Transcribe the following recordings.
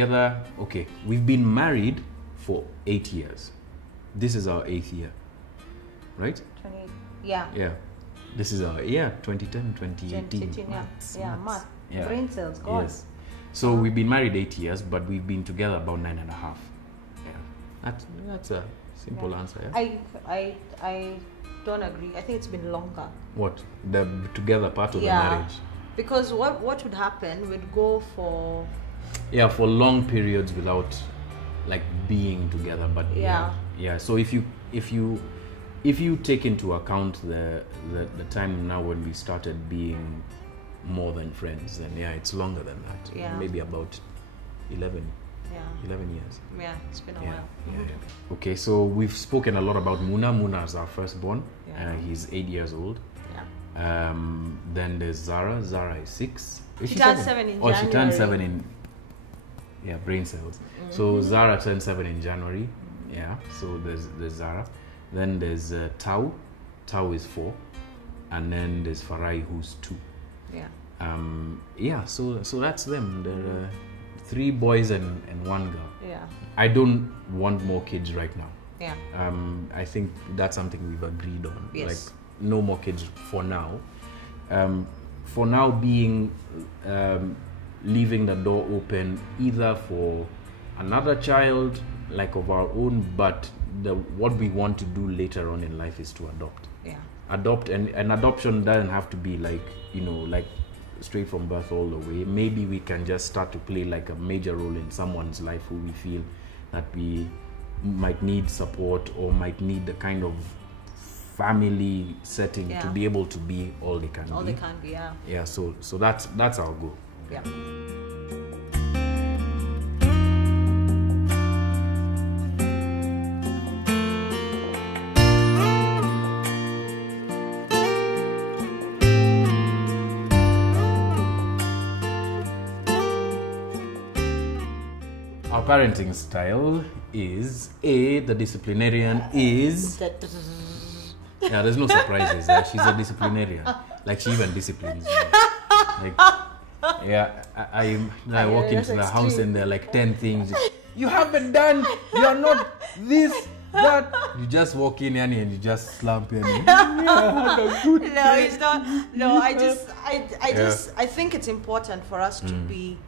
together. Okay, we've been married for 8 years. This is our 8th year, right? 20, yeah. Yeah. This is our 2010, 2018. Math. Brain cells, God. Yes. So we've been married 8 years, but we've been together about 9.5. Yeah. That's a simple answer. Yeah? I don't agree. I think it's been longer. What? The together part of the marriage? Because what would happen, we'd go for... Yeah, for long periods without like being together, but yeah. So if you take into account the time now when we started being more than friends, then it's longer than that. Yeah. Maybe about 11 years. Yeah, it's been a while. Yeah. Okay, so we've spoken a lot about Muna. Muna is our firstborn. Yeah. He's 8 years old. Yeah. Then there's Zara. Zara is 6. She turned 7 in January. Oh, she turned 7 in... Yeah, brain cells. Mm-hmm. So Zara turned 7 in January. Yeah, so there's Zara. Then there's Tau. Tau is 4. And then there's Farai, who's 2. Yeah. So that's them. There are 3 boys and 1 girl. Yeah. I don't want more kids right now. Yeah. I think that's something we've agreed on. Yes. Like, no more kids for now. For now being leaving the door open either for another child like of our own, but what we want to do later on in life is to adopt. Yeah. Adopt, and adoption doesn't have to be like, like straight from birth all the way. Maybe we can just start to play like a major role in someone's life who we feel that we might need support or might need the kind of family setting to be able to be all they can be. All they can be, yeah. Yeah, so that's our goal. Yeah. Our parenting style is the disciplinarian is... Yeah, there's no surprises. She's a disciplinarian. Like, she even disciplines me. Like, yeah, I walk into the house and there are like 10 things. You haven't done, you are not this, that. You just walk in and you just slump in. No, it's not. No, I think it's important for us to be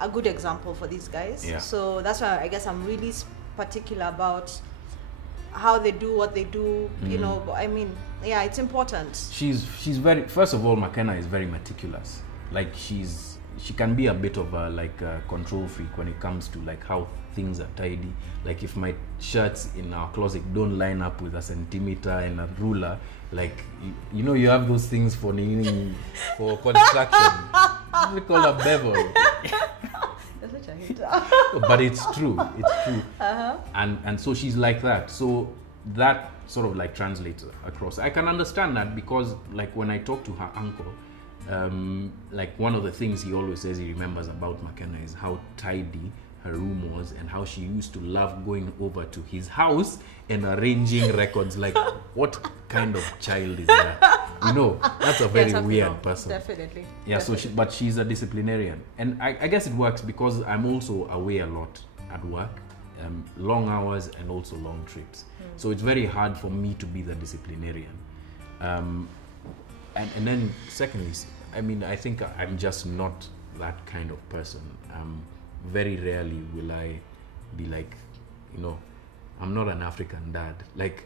a good example for these guys. Yeah. So that's why I guess I'm really particular about how they do what they do, but I mean, yeah, it's important. She's very, first of all, Makena is very meticulous. Like, she can be a bit of a control freak when it comes to like how things are tidy. Like, if my shirts in our closet don't line up with a centimeter and a ruler, like, you have those things for construction. We call a bevel. That's such a hit. But it's true. It's true. Uh-huh. And so she's like that. So that sort of like translates across. I can understand that because like when I talk to her uncle, like one of the things he always says he remembers about Makena is how tidy her room was and how she used to love going over to his house and arranging records. Like, what kind of child is that? That's a very weird person. Definitely. Yeah, definitely. but she's a disciplinarian. And I guess it works because I'm also away a lot at work, long hours and also long trips. So it's very hard for me to be the disciplinarian. And then secondly, I mean, I think I'm just not that kind of person. Very rarely will I be like, I'm not an African dad. Like,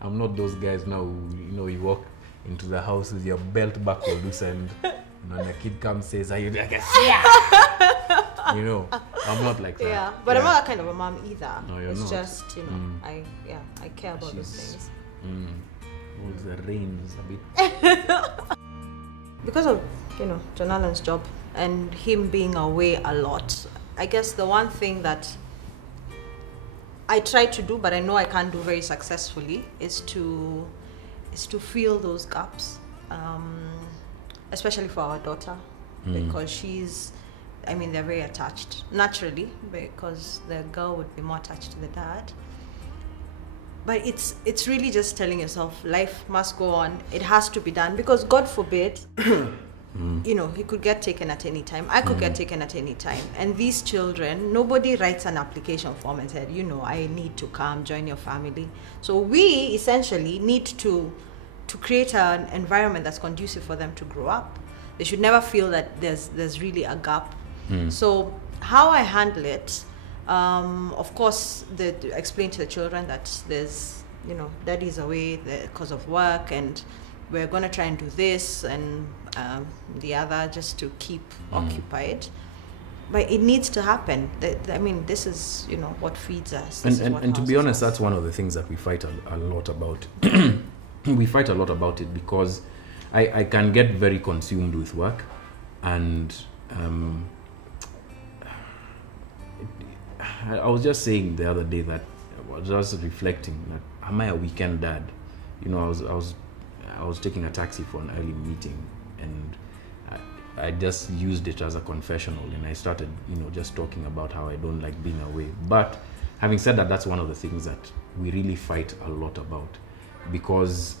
I'm not those guys now who, you walk into the house with your belt buckle loose and the kid comes says, are you like a I'm not like that. Yeah, but I'm not that kind of a mom either. No, you're it's not. just, I care about those things. Holds the reins a bit. Because of, John Allan's job and him being away a lot, I guess the one thing that I try to do, but I know I can't do very successfully, is to fill those gaps, especially for our daughter, because they're very attached, naturally, because the girl would be more attached to the dad. But it's really just telling yourself life must go on. It has to be done because God forbid you know, he could get taken at any time. I could get taken at any time. And these children, nobody writes an application form and said, you know, I need to come join your family. So we essentially need to create an environment that's conducive for them to grow up. They should never feel that there's really a gap. So how I handle it, of course, explain to the children that there's, you know, daddy's away because of work, and we're going to try and do this and the other, just to keep occupied. But it needs to happen. I mean, this is, you know, what feeds us. And to be honest, that's one of the things that we fight a lot about. We fight a lot about it because I can get very consumed with work, and I was just saying the other day that I was just reflecting that, am I a weekend dad? You know, I was taking a taxi for an early meeting, and I just used it as a confessional, and I started, you know, just talking about how I don't like being away. But having said that, that's one of the things that we really fight a lot about, because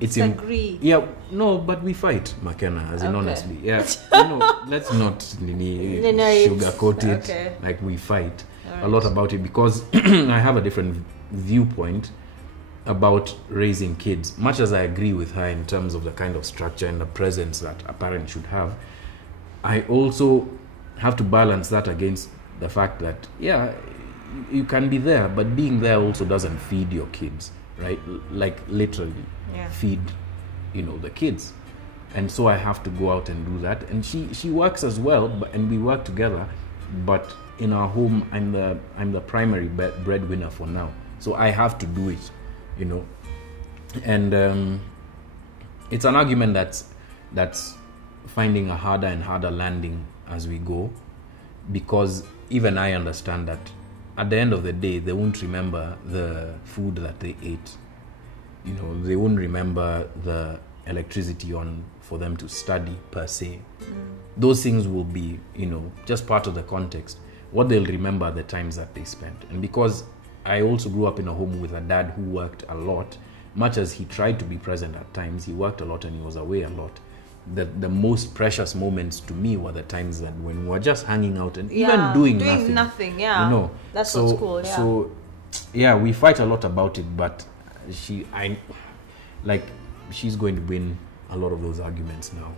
it's but we fight, Makena, as in honestly. Yeah, you know, let's not sugarcoat it. Okay. Like, we fight a lot about it because I have a different viewpoint about raising kids. Much as I agree with her in terms of the kind of structure and the presence that a parent should have, I also have to balance that against the fact that, yeah, you can be there, but being there also doesn't feed your kids, right? Like, literally feed, you know, the kids. And so I have to go out and do that. And she works as well, and we work together, but in our home, I'm the primary breadwinner for now. So I have to do it, you know. And it's an argument that's finding a harder and harder landing as we go, because even I understand that at the end of the day, they won't remember the food that they ate. You know, they won't remember the electricity on for them to study per se. Those things will be, you know, just part of the context. What they'll remember are the times that they spent. And because I also grew up in a home with a dad who worked a lot, much as he tried to be present at times, he worked a lot and he was away a lot. The most precious moments to me were the times that when we were just hanging out and even doing nothing. Yeah, you know, that's what's cool. Yeah. So yeah, we fight a lot about it, but she's going to win a lot of those arguments now.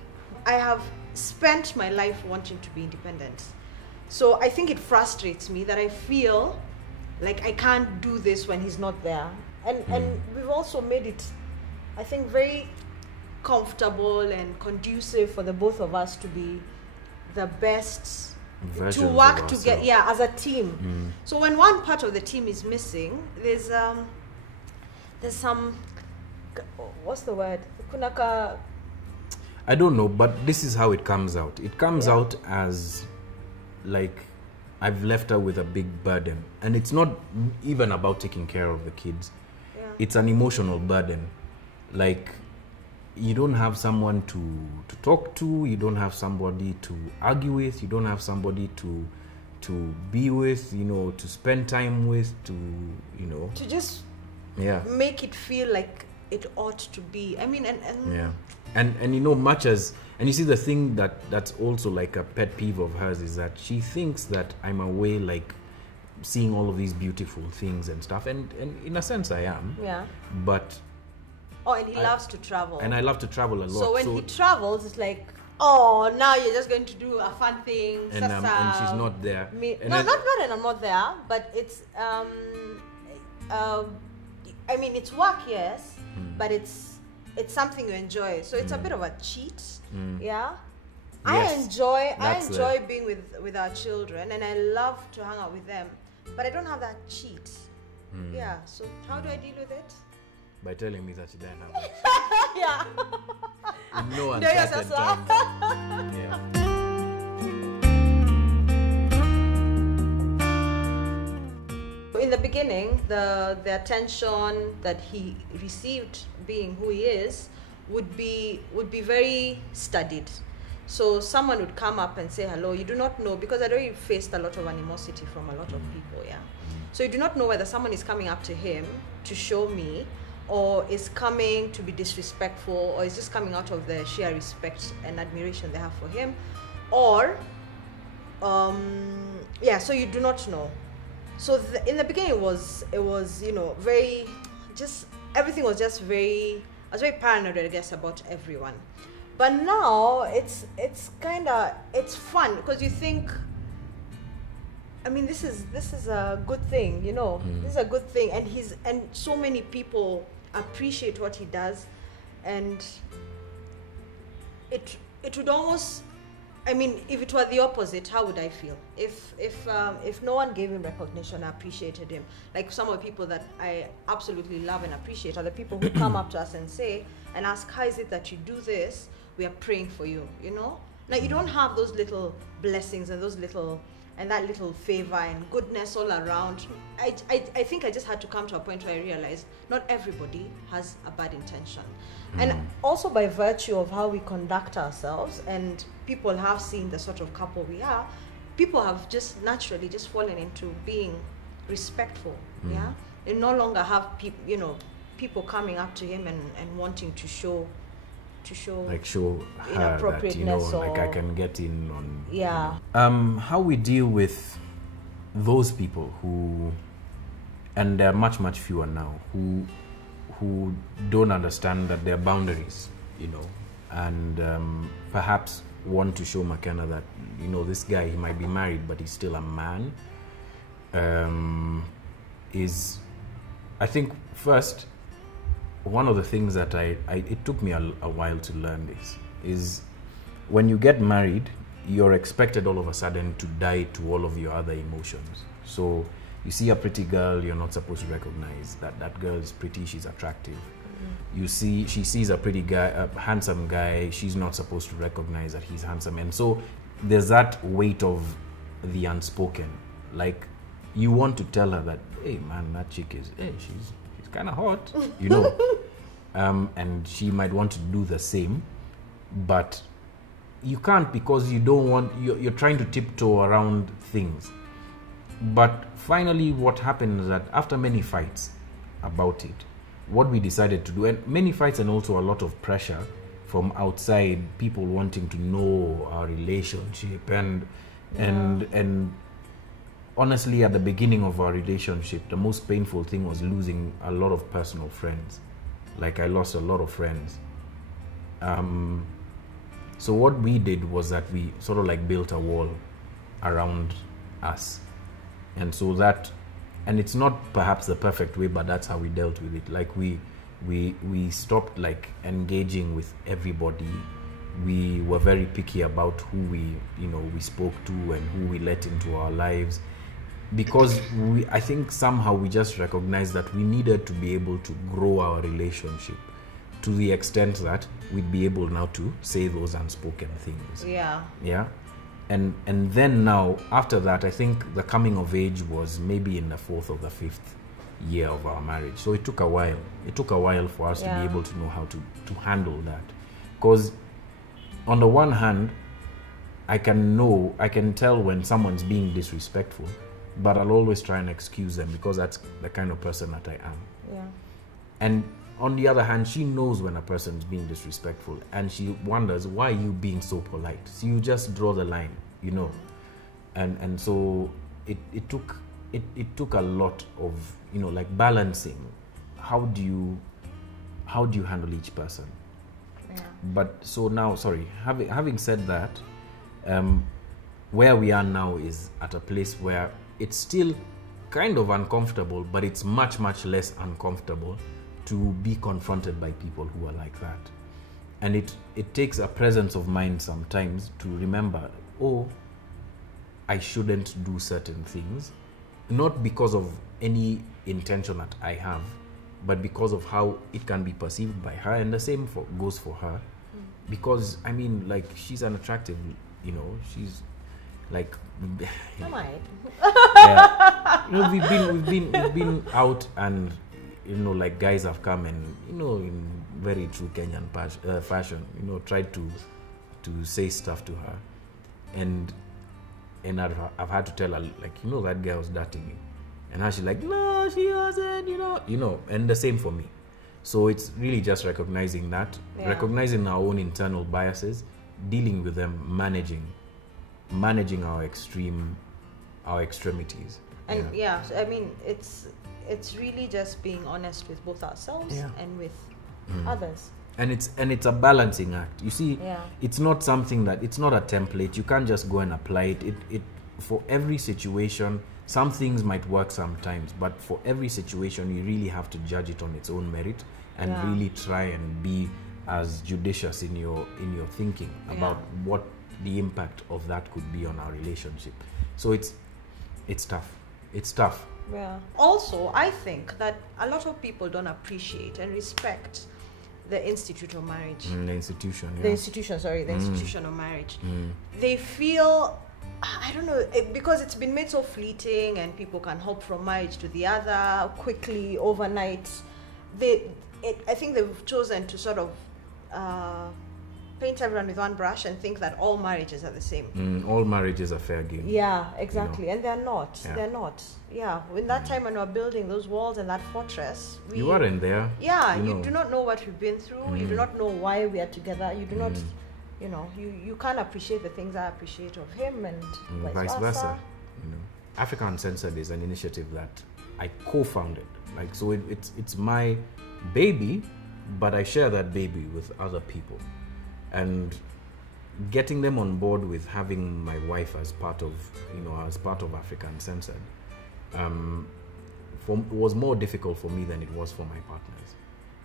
I have spent my life wanting to be independent, so I think it frustrates me that I feel like I can't do this when he's not there, and we've also made it, I think, very comfortable and conducive for the both of us to be the best versions to work together, as a team. So when one part of the team is missing, there's some, what's the word, I don't know, but this is how it comes out. It comes out as like I've left her with a big burden, and it's not even about taking care of the kids. It's an emotional burden. Like, you don't have someone to talk to, you don't have somebody to argue with, you don't have somebody to be with, you know, to spend time with, to, you know, to just make it feel like it ought to be. I mean, and you know, much as, and you see, the thing that's also like a pet peeve of hers is that she thinks that I'm away, like, seeing all of these beautiful things and stuff, and in a sense I am. But and he loves to travel. And I love to travel a lot. So when he travels, it's like, oh, now you're just going to do a fun thing. And she's not there. Not that I'm not there, but it's, I mean, it's work, yes, but it's something you enjoy. So it's a bit of a cheat, yeah. Yes, I enjoy being with our children, and I love to hang out with them, but I don't have that cheat. Yeah. So how do I deal with it? By telling me that you don't have that. In no uncertain terms. In the beginning, the attention that he received, being who he is, would be very studied. So someone would come up and say hello. You do not know, because I'd already faced a lot of animosity from a lot of people. So you do not know whether someone is coming up to him to show me, or is coming to be disrespectful, or is just coming out of the sheer respect and admiration they have for him, or so you do not know. So in the beginning it was very, just everything was just very, I was very paranoid, I guess, about everyone. But now it's fun, because you think, I mean, this is a good thing, This is a good thing, and so many people appreciate what he does, and it would almost, I mean, if it were the opposite, how would I feel? If no one gave him recognition, appreciated him, like some of the people that I absolutely love and appreciate are the people who come up to us and say and ask, how is it that you do this? We are praying for you, Now you don't have those little blessings and that little favor and goodness all around. I think I just had to come to a point where I realized not everybody has a bad intention. And also by virtue of how we conduct ourselves, and people have seen the sort of couple we are, people have just naturally just fallen into being respectful. Yeah, they no longer have people coming up to him and wanting to show her inappropriateness, that, like I can get in on. Yeah. How we deal with those people who, and there are much fewer now, who don't understand that there are boundaries, and perhaps want to show Makena that this guy, he might be married but he's still a man. Is, I think, first, one of the things that it took me a while to learn this is, when you get married, you're expected all of a sudden to die to all of your other emotions. So you see a pretty girl, you're not supposed to recognize that girl is pretty, she's attractive. She sees a pretty guy, a handsome guy, she's not supposed to recognize that he's handsome. And so there's that weight of the unspoken. Like, you want to tell her that, hey man, that chick is, she's kind of hot, and she might want to do the same, but you can't, because you don't want, you're trying to tiptoe around things. But finally what happened is that after many fights about it, what we decided to do, and many fights and also a lot of pressure from outside, people wanting to know our relationship, and honestly, at the beginning of our relationship, the most painful thing was losing a lot of personal friends. Like, I lost a lot of friends. So what we did was that we sort of like built a wall around us. And so that, and it's not perhaps the perfect way, but that's how we dealt with it. Like, we stopped like engaging with everybody. We were very picky about who we spoke to and who we let into our lives. Because I think somehow we just recognized that we needed to be able to grow our relationship to the extent that we'd be able now to say those unspoken things. Yeah. Yeah. And then now, after that, I think the coming of age was maybe in the 4th or the 5th year of our marriage. So it took a while. It took a while for us to be able to know how to handle that. Because on the one hand, I can tell when someone's being disrespectful, but I'll always try and excuse them because that's the kind of person that I am. Yeah. And on the other hand, she knows when a person's being disrespectful, and she wonders, why are you being so polite? So you just draw the line, And so it took a lot of, like balancing. How do you handle each person? Yeah. But so now, having said that, where we are now is at a place where it's still kind of uncomfortable, but it's much less uncomfortable to be confronted by people who are like that. And it takes a presence of mind sometimes to remember, I shouldn't do certain things, not because of any intention that I have, but because of how it can be perceived by her. And the same goes for her, because I mean, like, she's an attractive, she's like, am I? Yeah. We've been out, and like, guys have come and in very true Kenyan fashion, tried to say stuff to her, and I've had to tell her, like, that guy was dirty me, and now she's like, no, she wasn't, and the same for me. So it's really just recognizing that, recognizing our own internal biases, dealing with them, managing our extremities. And I mean, it's really just being honest with both ourselves and with others. And it's a balancing act. You see, it's not something that, it's not a template. You can't just go and apply it. It for every situation, some things might work sometimes, but for every situation, you really have to judge it on its own merit and really try and be as judicious in your thinking about what the impact of that could be on our relationship. So it's tough. It's tough. Yeah. Also, I think that a lot of people don't appreciate and respect the institute of marriage. The institution. Yeah. The institution of marriage. They feel, I don't know, because it's been made so fleeting and people can hop from marriage to the other quickly, overnight. I think they've chosen to sort of paint everyone with one brush and think that all marriages are the same. All marriages are fair game. Yeah, exactly. You know? And they're not. Yeah. They're not. Yeah. In that time when we were building those walls and that fortress, you weren't there. Yeah, you do not know what we've been through. You do not know why we are together. You do not, you know, you can't appreciate the things I appreciate of him and vice versa. You know, Africa Uncensored is an initiative that I co-founded. Like, so it's my baby, but I share that baby with other people. And getting them on board with having my wife as part of Africa Uncensored was more difficult for me than it was for my partners,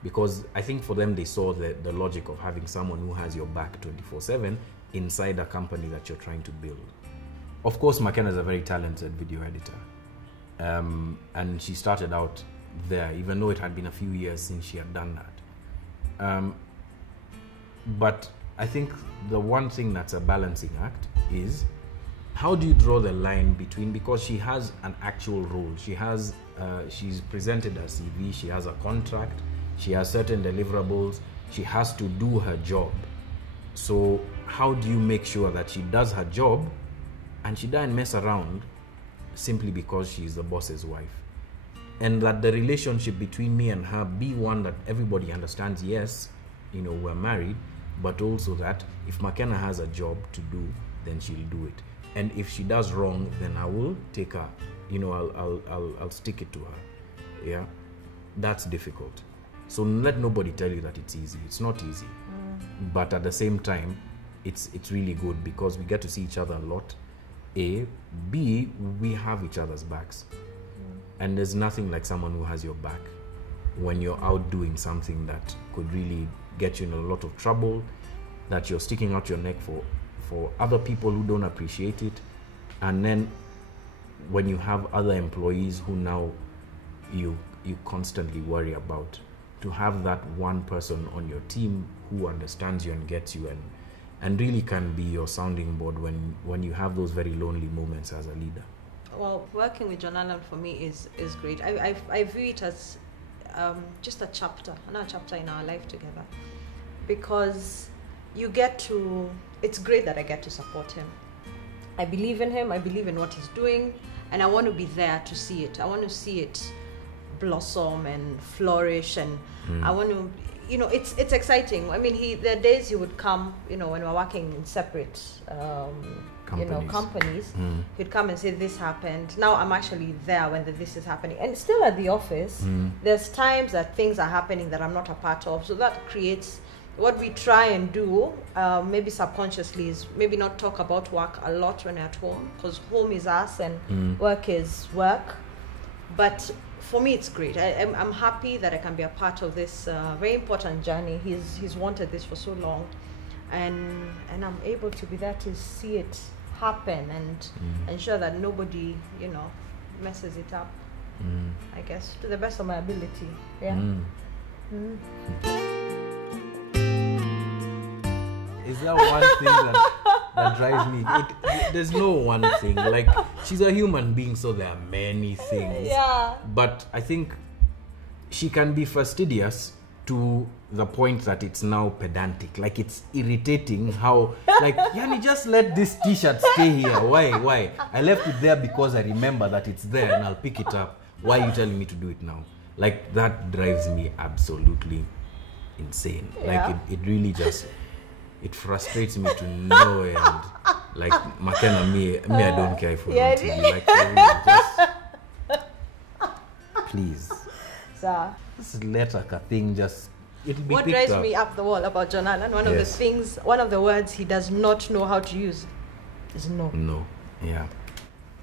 because I think for them they saw the logic of having someone who has your back 24/7 inside a company that you're trying to build. Of course, Makena is a very talented video editor, and she started out there, even though it had been a few years since she had done that. But I think the one thing that's a balancing act is, how do you draw the line between, because she has an actual role, she's presented a CV, she has a contract, she has certain deliverables, she has to do her job. So how do you make sure that she does her job and she doesn't mess around simply because she's the boss's wife? And that the relationship between me and her be one that everybody understands, yes, you know, we're married, but also that if Makena has a job to do, then she'll do it. And if she does wrong, then I will take her, you know, I'll stick it to her. Yeah, that's difficult. So let nobody tell you that it's easy. It's not easy. But at the same time, it's really good because we get to see each other a lot. A, B, we have each other's backs. And there's nothing like someone who has your back when you're out doing something that could really get you in a lot of trouble, that you're sticking out your neck for other people who don't appreciate it. And then when you have other employees who now you constantly worry about, to have that one person on your team who understands you and gets you and really can be your sounding board when you have those very lonely moments as a leader. Well, working with John Allan for me is great. I view it as just another chapter in our life together, because it's great that I get to support him. I believe in him, I believe in what he's doing, and I want to be there to see it. I want to see it blossom and flourish, and I want to, you know, it's exciting. I mean, there are days he would come, you know, when we're working in separate companies, he'd come and say, this happened. Now I'm actually there when this is happening. And still at the office, there's times that things are happening that I'm not a part of. So that creates, what we try and do, maybe subconsciously, is maybe not talk about work a lot when we're at home, because home is us and work is work. But for me, it's great. I'm happy that I can be a part of this very important journey. He's wanted this for so long. And I'm able to be there to see it happen and ensure that nobody, you know, messes it up. I guess to the best of my ability. Yeah. Is there one thing that drives me? There's no one thing. Like, she's a human being, so there are many things. Yeah. But I think she can be fastidious to the point that it's now pedantic. Like, it's irritating how, like, Yani, just let this t-shirt stay here. Why? I left it there because I remember that it's there and I'll pick it up. Why are you telling me to do it now? Like that drives me absolutely insane. Yeah. Like it really just it frustrates me to no end. Like Makena, me I don't care if we're on TV. Like really just please. So, This letter thing just it'll be what picked drives up. me up the wall about John Allan, one of the Yes. things, one of the words he does not know how to use is no. No. Yeah.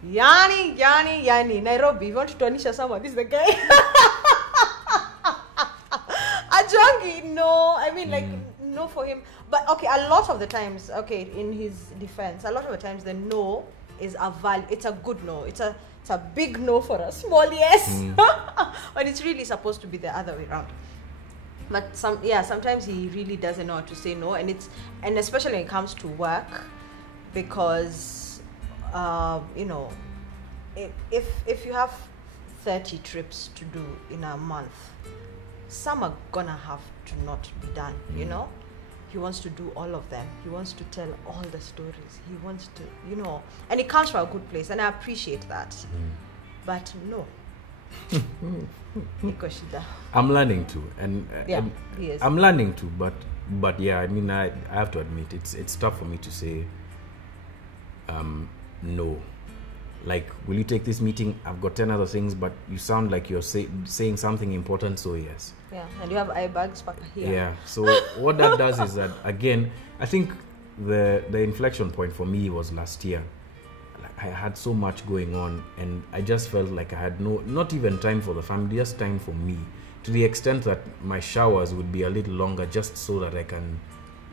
Yani, Nairobi, you want to Tonisha someone, this is the guy. Ajongi, no. I mean, like, no for him. But, okay, a lot of the times, okay, in his defense, a lot of the times the no is a value. It's a good no. It's a big no for a small yes. But it's really supposed to be the other way around. But sometimes he really doesn't know how to say no, and especially when it comes to work, because you know, if you have 30 trips to do in a month, some are gonna have to not be done. You know, he wants to do all of them. He wants to tell all the stories. He wants to, you know, and it comes from a good place, and I appreciate that. But no. I'm learning to, and he is. I'm learning to, but yeah, I mean, I have to admit, it's tough for me to say no. Like, will you take this meeting? I've got 10 other things, but you sound like you're saying something important, so yes. Yeah, and you have eye bags back here. Yeah, so what that does is that, again, I think the inflection point for me was last year. I had so much going on, and I just felt like I had not even time for the family, just time for me, to the extent that my showers would be a little longer, just so that I can,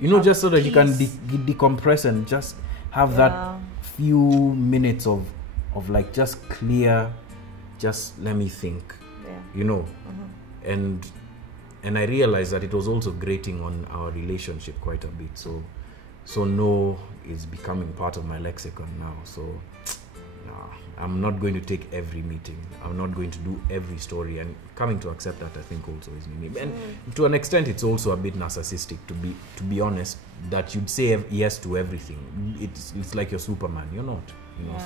you know, just so that you can decompress and just have that few minutes of like just clear, just let me think, you know. And I realized that it was also grating on our relationship quite a bit, so no is becoming part of my lexicon now. So I'm not going to take every meeting. I'm not going to do every story, and coming to accept that, I think, also is me. And to an extent, it's also a bit narcissistic, to be honest, that you'd say yes to everything. It's like you're Superman. You're not, you know.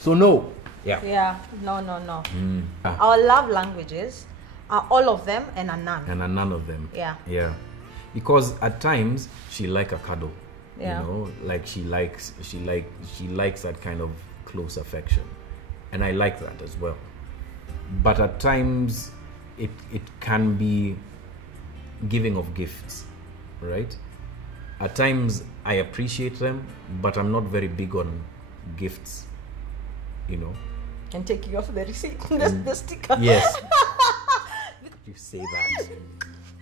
So no. Yeah. No. Our love languages are all of them and a none. And a none of them. Yeah. Because at times she like a cuddle. Yeah. You know, like she likes that kind of close affection, and I like that as well. But at times it can be giving of gifts, right? At times I appreciate them, but I'm not very big on gifts, you know. And taking off the receipt, the sticker. Yes. You say that.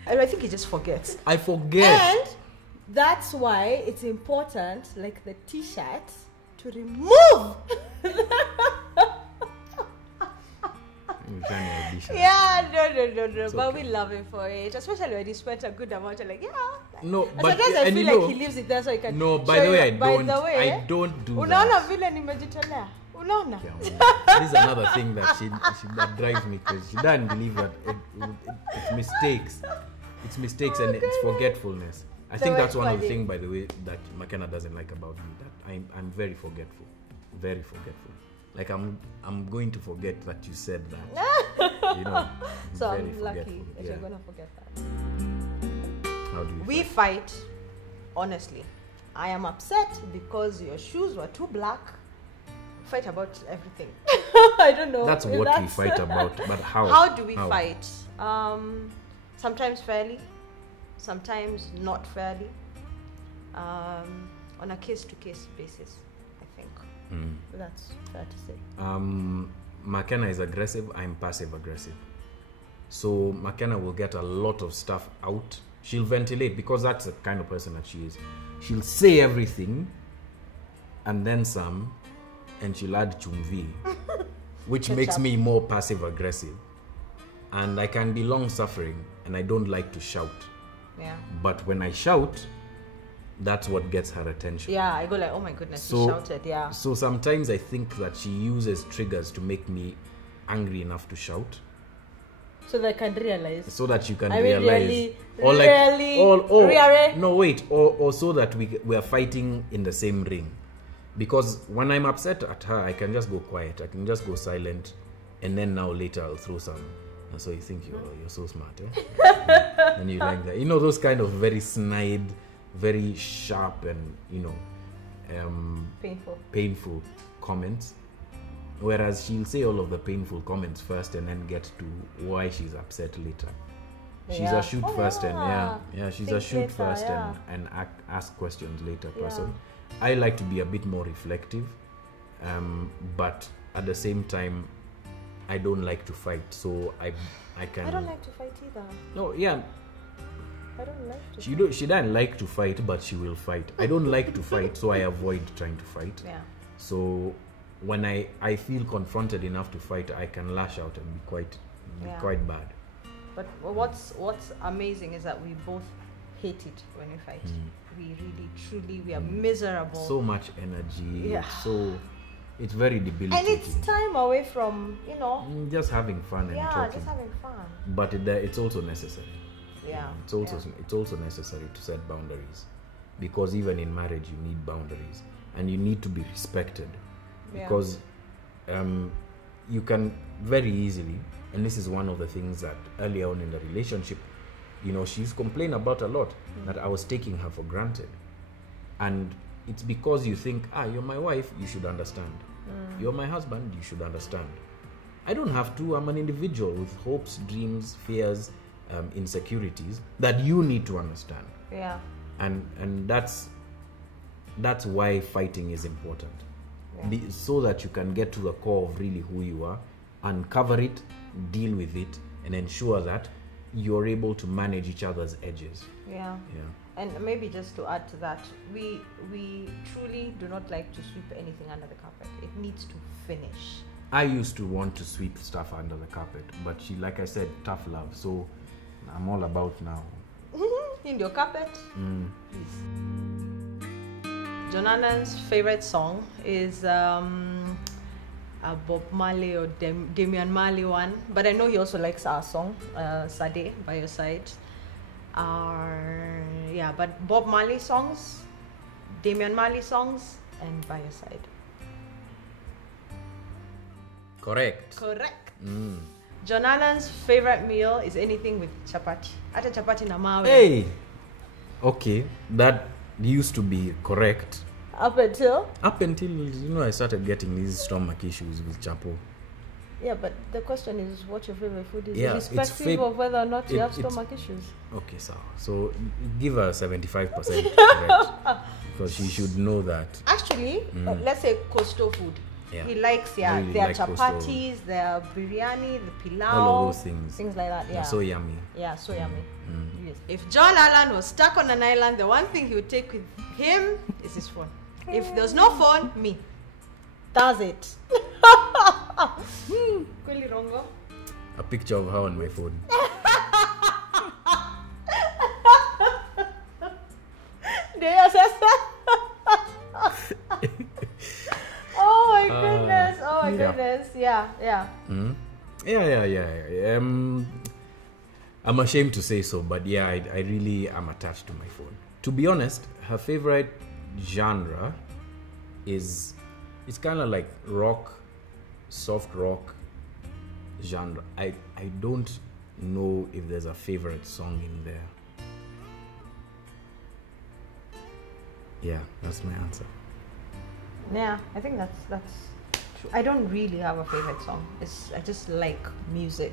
And I think he just forgets. I forget. And that's why it's important, like the t-shirt, to remove. No. But we love him for it, especially when he spent a good amount of No, and but sometimes I feel like know, he leaves it there so he can. No, by show the way, you. I don't do Unaona that. vile nimejitolea. Unaona. This is another thing that that drives me crazy. She doesn't believe that it's mistakes. It's mistakes and it's forgetfulness. I think that's one of the things, by the way, that Makena doesn't like about me. That I'm very forgetful, very forgetful. Like I'm going to forget that you said that. You know. So I'm lucky that you're gonna forget that. How do you? We fight, honestly. I am upset because your shoes were too black. Fight about everything. I don't know. That's what we fight about. But how? How do we fight? Sometimes fairly, sometimes not fairly. On a case-to-case basis, I think. That's fair to say. Makena is aggressive. I'm passive-aggressive. So Makena will get a lot of stuff out. She'll ventilate because that's the kind of person that she is. She'll say everything and then some, and she'll add chumvi, which makes me more passive-aggressive. And I can be long-suffering, and I don't like to shout. Yeah. But when I shout, that's what gets her attention. Yeah, I go like, oh my goodness, he shouted, yeah. So sometimes I think that she uses triggers to make me angry enough to shout. So that I can realize. So that you can realize. Or so that we are fighting in the same ring. Because when I'm upset at her, I can just go quiet. I can just go silent. And then now later I'll throw some So you think you're so smart, eh? And you like that. You know, those kind of very snide, very sharp and, painful comments. Whereas she'll say all of the painful comments first and then get to why she's upset later. She's a shoot first and she's a shoot first and ask questions later person. I like to be a bit more reflective, but at the same time, I don't like to fight, so I can. I don't like to fight either. No, yeah. I don't like to. She doesn't like to fight, but she will fight. I don't like to fight, so I avoid trying to fight. Yeah. So when I feel confronted enough to fight, I can lash out and be quite bad. But what's amazing is that we both hate it when we fight. We really, truly, we are miserable. So much energy. Yeah. It's very debilitating. And it's time away from, just having fun and talking. Yeah, just having fun. But it's also necessary. Yeah. It's also necessary to set boundaries, because even in marriage you need boundaries and you need to be respected, because you can very easily, and this is one of the things that early on in the relationship, she's complained about a lot, that I was taking her for granted. And it's because you think, you're my wife, you should understand. You're my husband, you should understand. I don't have to. I'm an individual with hopes, dreams, fears, insecurities that you need to understand. Yeah. And that's why fighting is important. Yeah. So that you can get to the core of really who you are, uncover it, deal with it, and ensure that you're able to manage each other's edges. Yeah. And maybe just to add to that, we truly do not like to sweep anything under the carpet. It needs to finish. I used to want to sweep stuff under the carpet, but she, like I said, tough love. So I'm all about now. In your carpet? Please. John Allan's favorite song is a Bob Marley or Damian Marley one, but I know he also likes our song, Sade, By Your Side. But Bob Marley songs, Damian Marley songs, and By Your Side. Correct. John Allan's favorite meal is anything with chapati. Ata chapati na mawe. Hey! Okay, that used to be correct. Up until, I started getting these stomach issues with chapo. Yeah, but the question is what your favorite food is, irrespective of whether or not you have stomach issues. Okay, so give her 75% correct, because she should know that. Actually, let's say coastal food. Yeah. He likes their chapatis, their biryani, the pilau, all of those things like that. Yeah, so yummy. Yeah, so yummy. Yes. If John Allan was stuck on an island, the one thing he would take with him is his phone. If there's no phone, me. That's it. A picture of her on my phone. Oh my goodness. Yeah. Yeah. I'm ashamed to say so, but yeah, I really am attached to my phone. To be honest, her favorite genre is, it's kind of like rock, soft rock genre. I don't know if there's a favorite song in there. Yeah, that's my answer. Yeah, I think that's true. I don't really have a favorite song. I just like music,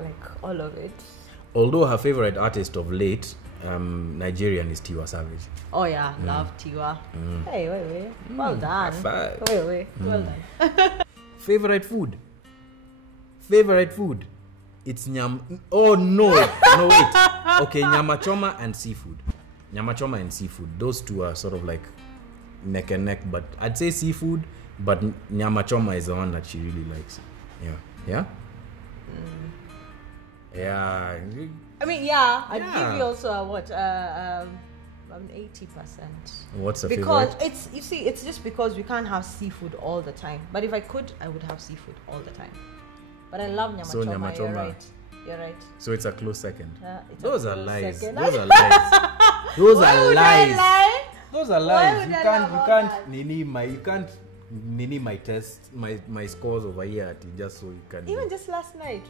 like all of it. Although her favorite artist of late, Nigerian, is Tiwa Savage. Oh yeah, love Tiwa. Hey, wait. Well done. Wait. Well done. Favorite food. It's Oh no, no wait. Okay, nyama choma and seafood. Those two are sort of like neck and neck, but I'd say seafood, but nyama choma is the one that she really likes. Yeah. Yeah. I mean, yeah. I'd give you also a what? 80%. What's the because favorite? it's just because we can't have seafood all the time. But if I could, I would have seafood all the time. But I love nyama choma. Nyama choma. You're right. So it's a close second. Those are lies. Those are lies. Those are lies. Lie? Those are lies. You can't nini my test, my scores over here at it, just so you can. Even just last night,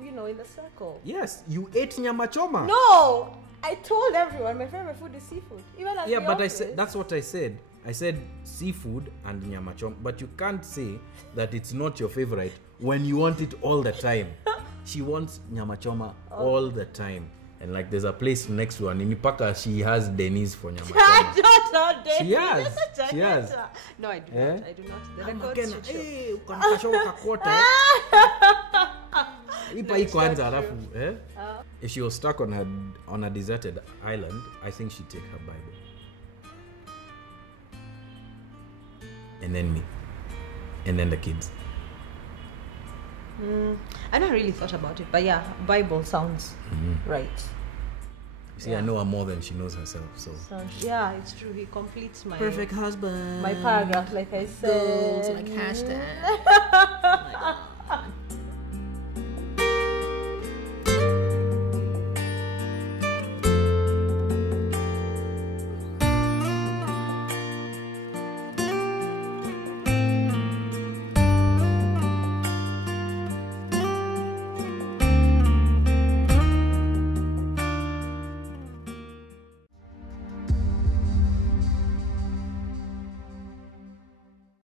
in the circle. Yes, you ate nyama choma. No, I told everyone my favorite food is seafood. Even at Yeah, the but I office. said that's what I said. I said seafood and nyama choma, but you can't say that it's not your favorite when you want it all the time. She wants nyama choma all the time. And like there's a place next to her, Ninipaka, she has Denise for nyama choma. I don't know, Denise. She has. She has. No, I do not. I do not. The records Makena, should show. hey, ukanikashoka kakota. Ipa hii kwanza alafu, If she was stuck on a deserted island, I think she'd take her Bible. And then me. And then the kids. I never really thought about it, but yeah, Bible sounds right. You see, I know her more than she knows herself, so. Yeah, it's true. He completes my husband. my paragraph, like I said. Goals, like hashtag.